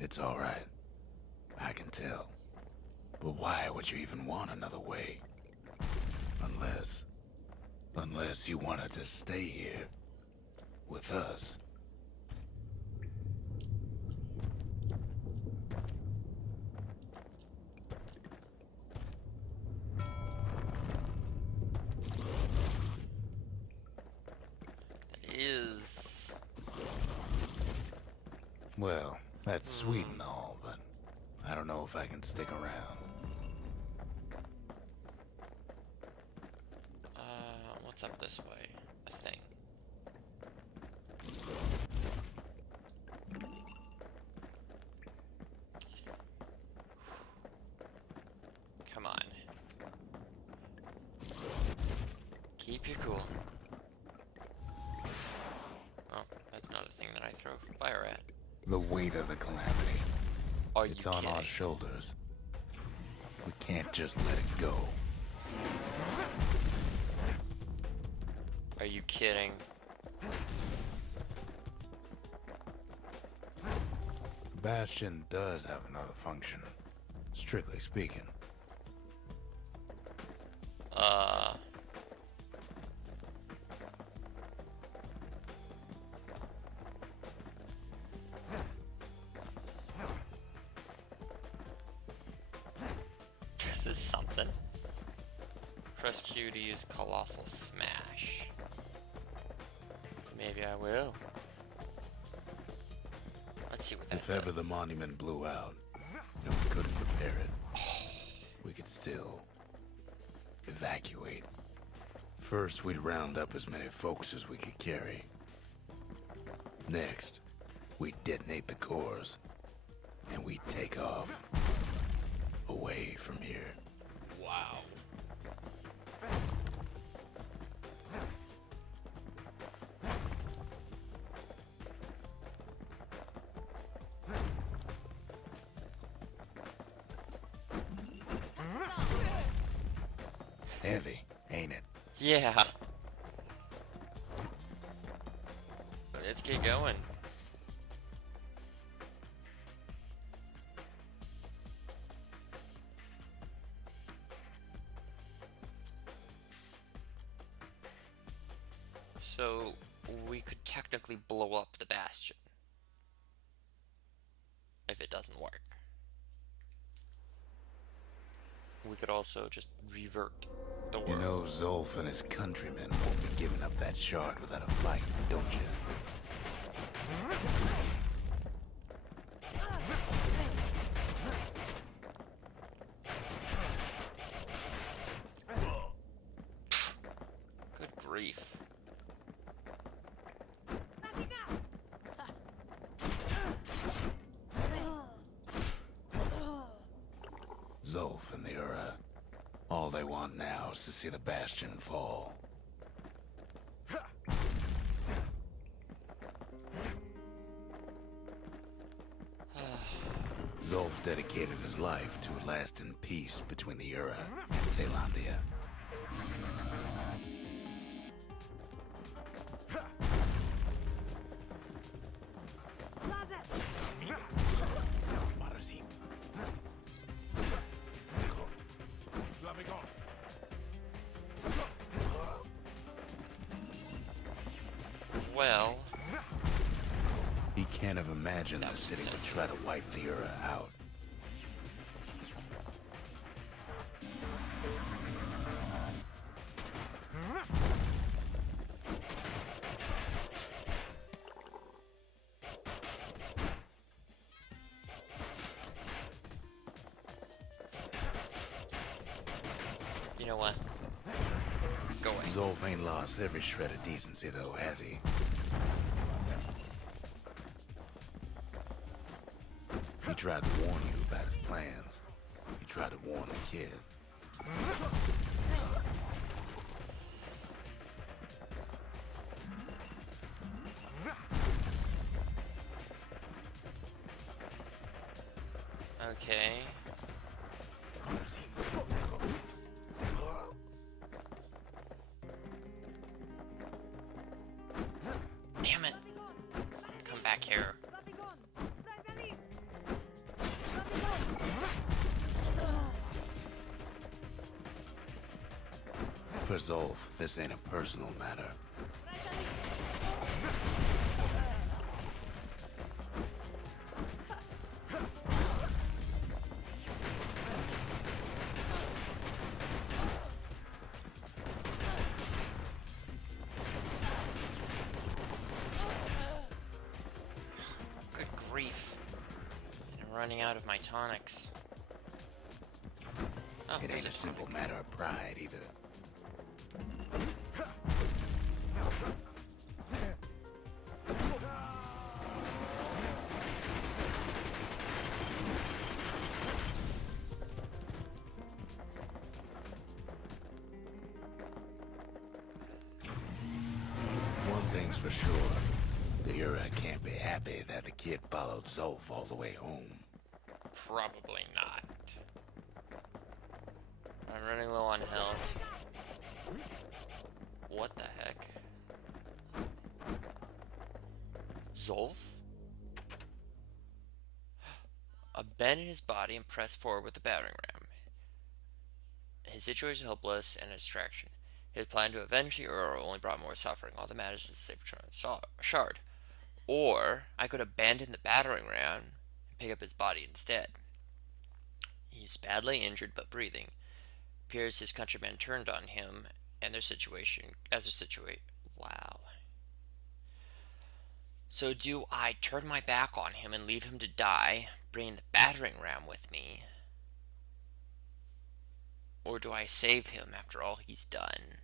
It's alright. I can tell. But why would you even want another way? Unless you wanted to stay here with us. Is Well, that's sweet and all, but I don't know if I can stick around. what's up this way? A thing. Come on. Keep your cool. Oh, that's not a thing that I throw fire at. The weight of the calamity. Are you It's on kidding? our shoulders. We can't just let it go. Are you kidding? Bastion does have another function, strictly speaking. This is something. Press Q to use Colossal Smash. Maybe I will. Let's see what that If ever does. the monument blew out, and we couldn't repair it, we could still evacuate. First, we'd round up as many folks as we could carry. Next, we'd detonate the cores, and we'd take off away from here. Wow. Heavy, ain't it? Yeah. Let's get going. So, we could technically blow up the Bastion. If it doesn't work. We could also just revert the world. You know Zolf and his countrymen won't be giving up that shard without a fight, don't you? Good grief. Zolf and the Ura. All they want now is to see the Bastion fall. Zolf dedicated his life to a lasting peace between the Ura and Caelondia. Well, He can't have imagined That the was city would sensible. try to wipe the Ura out. you know what? Go away. Zolf ain't lost every shred of decency though, has he? He tried to warn you about his plans. He tried to warn the kid. Okay. Damn it. Come back here. For Zolf, this ain't a personal matter. Good grief. I'm running out of my tonics. Oh, It ain't a there's simple matter of pride either. One thing's for sure. The Ura can't be happy that the kid followed Zolf all the way home. Probably not. I'm running low on health. What the heck? Zolf? Abandon his body and press forward with the battering ram. His situation is hopeless and a distraction. His plan to avenge the Uro only brought more suffering. All that matters is the safe return of the shard. Or, I could abandon the battering ram and pick up his body instead. He's badly injured but breathing. Appears his countrymen turned on him and their situation. Wow. So do I turn my back on him and leave him to die, bringing the battering ram with me? Or do I save him after all he's done?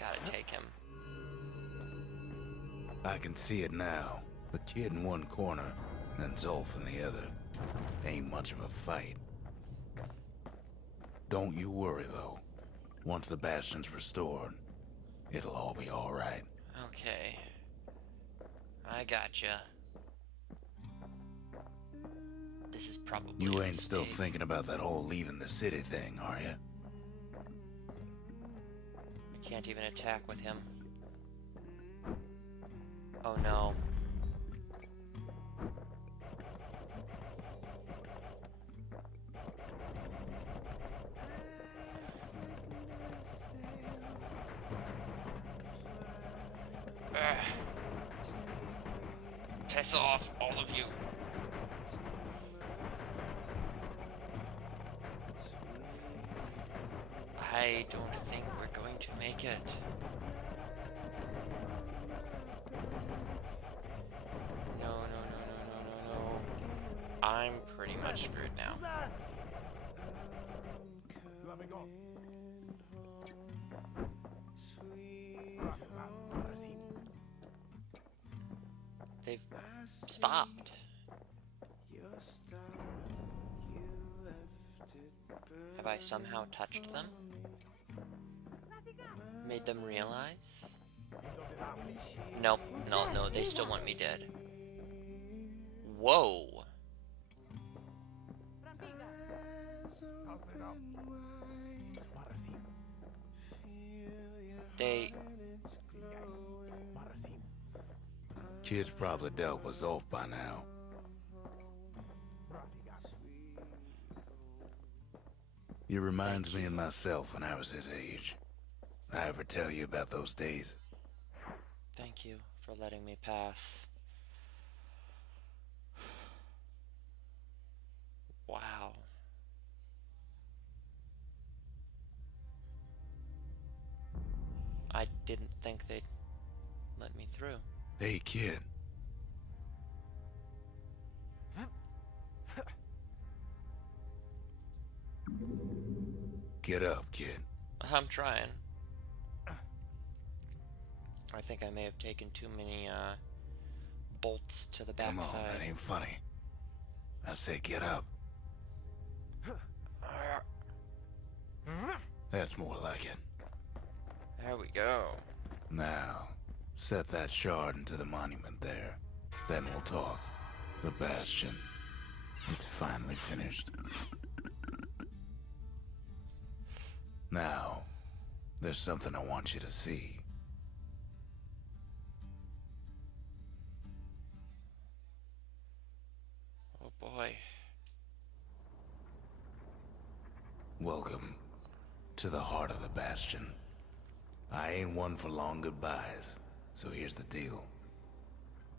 Gotta take him. I can see it now. The kid in one corner, and Zolf in the other. Ain't much of a fight. Don't you worry, though. Once the Bastion's restored, it'll all be alright. Okay. I gotcha. This is probably You a ain't still mistake. thinking about that whole leaving the city thing, are you? I can't even attack with him. Oh no. Piss off, all of you. I don't think we're going to make it. No. I'm pretty much screwed now. They've stopped. Have I somehow touched them? Made them realize? Nope, no, they still want me dead. Whoa! They... Kid's probably dealt with Zolf by now. He reminds me of myself when I was his age. I ever tell you about those days? Thank you for letting me pass. Wow. I didn't think they'd let me through. Hey, kid. Get up, kid. I'm trying. I think I may have taken too many, bolts to the backside. Come on, that ain't funny. I say get up. That's more like it. There we go. Now, set that shard into the monument there. Then we'll talk. The Bastion. It's finally finished. Now, there's something I want you to see. Oh boy. Welcome to the heart of the Bastion. I ain't one for long goodbyes, so here's the deal.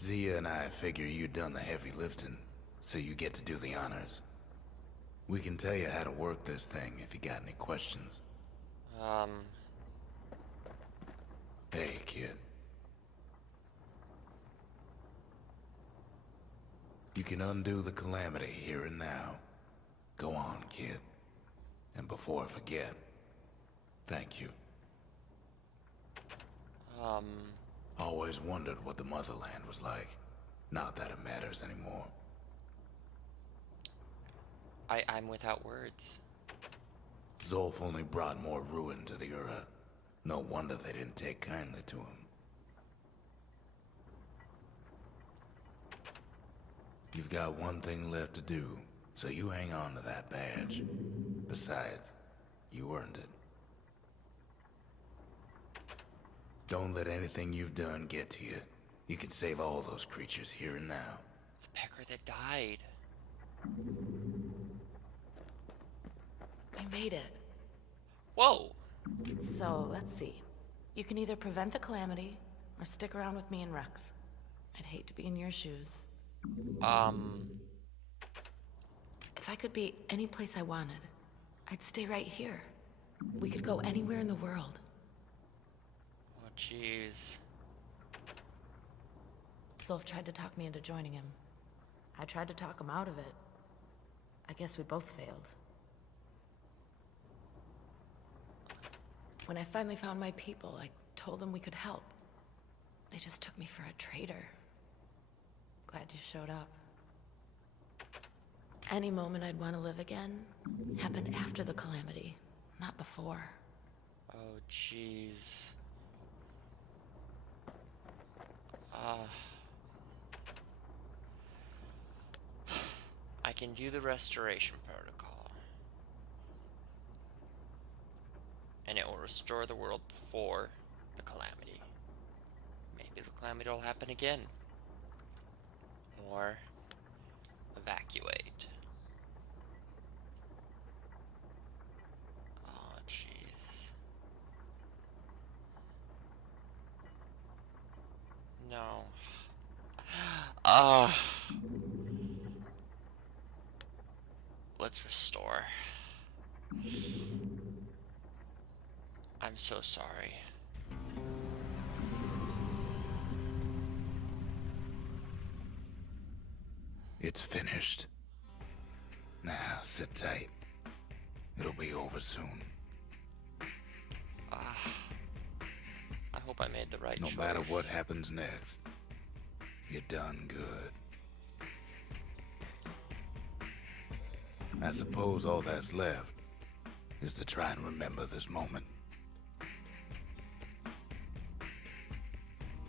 Zia and I figure you done the heavy lifting, so you get to do the honors. We can tell you how to work this thing if you got any questions. Hey, kid. You can undo the calamity here and now. Go on, kid. And before I forget, thank you. Always wondered what the motherland was like. Not that it matters anymore. I'm without words. Zolf only brought more ruin to the Ura. No wonder they didn't take kindly to him. You've got one thing left to do, so you hang on to that badge. Besides, you earned it. Don't let anything you've done get to you. You can save all those creatures here and now. The pecker that died. We made it. Whoa! So, let's see. You can either prevent the calamity, or stick around with me and Rex. I'd hate to be in your shoes. If I could be any place I wanted, I'd stay right here. We could go anywhere in the world. Oh, jeez. Zolf tried to talk me into joining him. I tried to talk him out of it. I guess we both failed. When I finally found my people, I told them we could help. They just took me for a traitor. Glad you showed up. Any moment I'd want to live again happened after the calamity, not before. Oh, jeez. I can do the restoration protocol. And it will restore the world before the calamity. Maybe the calamity will happen again. Or evacuate. Oh, jeez. No. Let's restore. I'm so sorry. It's finished. Now, sit tight. It'll be over soon. I hope I made the right choice. No matter what happens next, you're done good. I suppose all that's left is to try and remember this moment.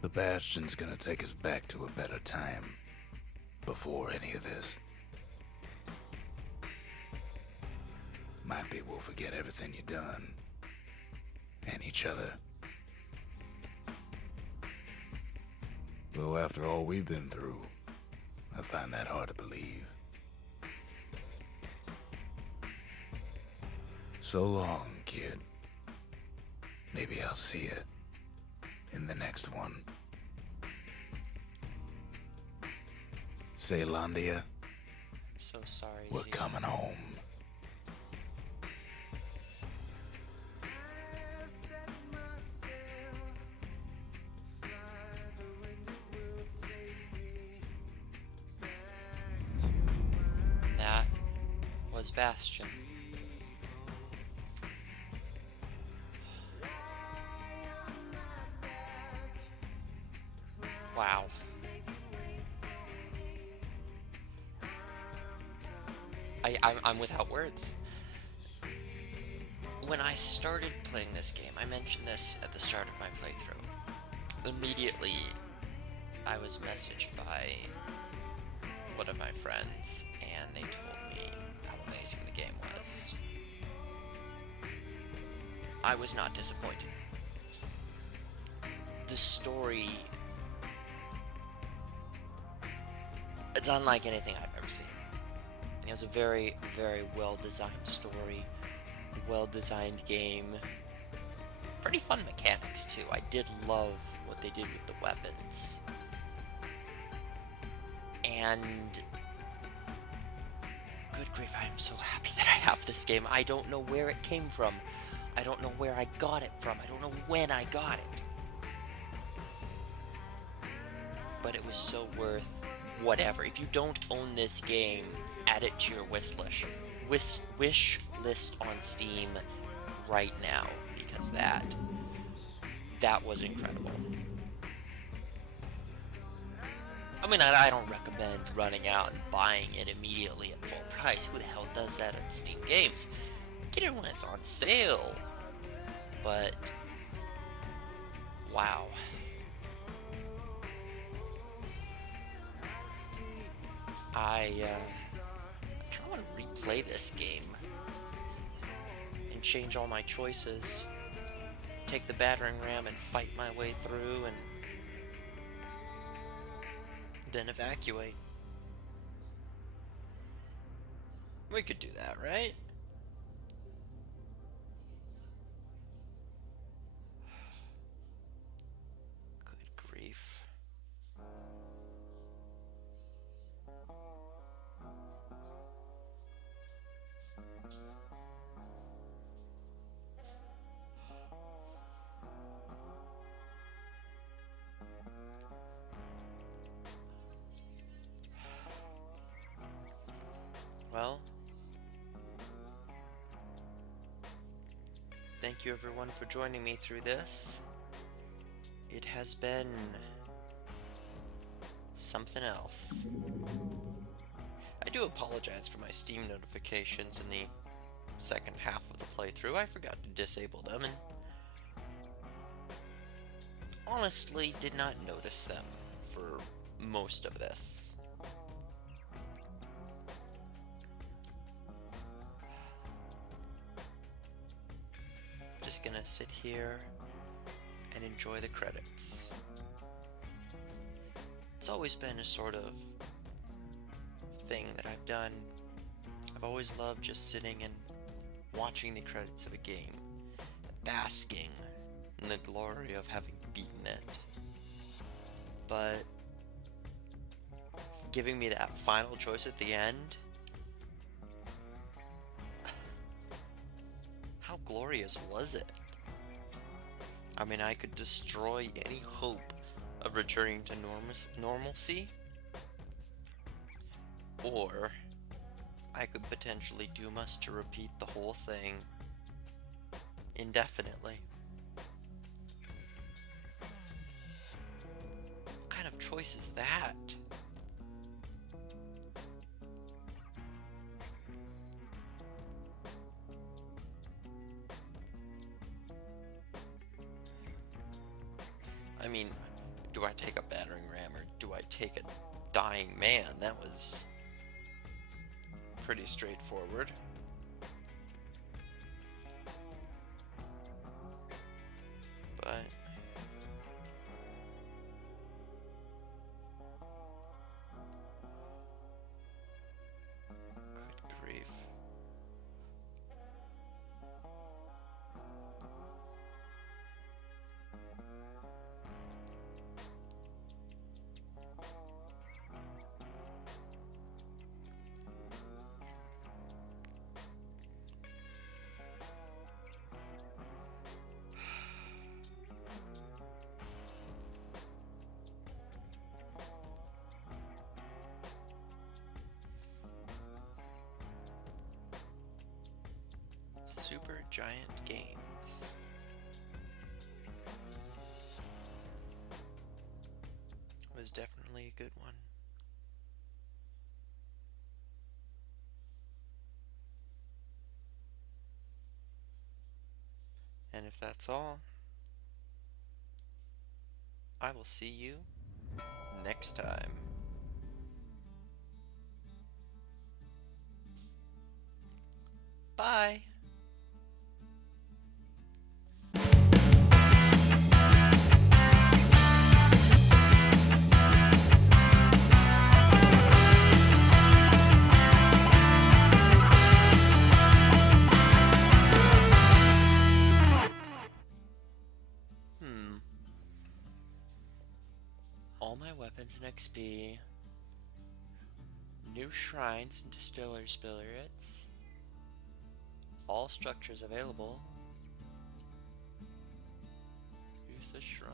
The Bastion's gonna take us back to a better time. Before any of this. Might be we'll forget everything you've done. And each other. Though after all we've been through, I find that hard to believe. So long, kid. Maybe I'll see you in the next one. Saylandia, I'm so sorry. we're Zia. coming home. That was Bastion. Wow. I'm without words. When I started playing this game, I mentioned this at the start of my playthrough. Immediately, I was messaged by one of my friends, and they told me how amazing the game was. I was not disappointed. The story... it's unlike anything I've ever seen. It was a very, very well-designed story. well-designed game. Pretty fun mechanics, too. I did love what they did with the weapons. And good grief, I am so happy that I have this game. I don't know where it came from. I don't know where I got it from. I don't know when I got it. But it was so worth whatever. If you don't own this game, add it to your wish list on Steam right now, because that was incredible. I mean, I don't recommend running out and buying it immediately at full price. Who the hell does that at Steam Games? Get it when it's on sale. But wow. I kind of want to replay this game and change all my choices. Take the battering ram and fight my way through and then evacuate. We could do that, right? Good grief. Well, thank you everyone for joining me through this. It has been something else. I do apologize for my Steam notifications in the second half of the playthrough. I forgot to disable them and honestly did not notice them for most of this. Just gonna sit here and enjoy the credits. It's always been a sort of thing that I've done. I've always loved just sitting and watching the credits of a game, basking in the glory of having beaten it. But giving me that final choice at the end, how glorious was it? I mean, I could destroy any hope of returning to normalcy, or I could potentially doom us to repeat the whole thing indefinitely. What kind of choice is that? I mean, do I take a battering ram or do I take a dying man? That was pretty straightforward. But good grief. Super Giant Games. Was definitely a good one. And if that's all, I will see you next time. Bye! all my weapons and XP. New shrines and distillery spirits. All structures available. Use the shrine.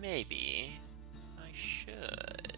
Maybe I should.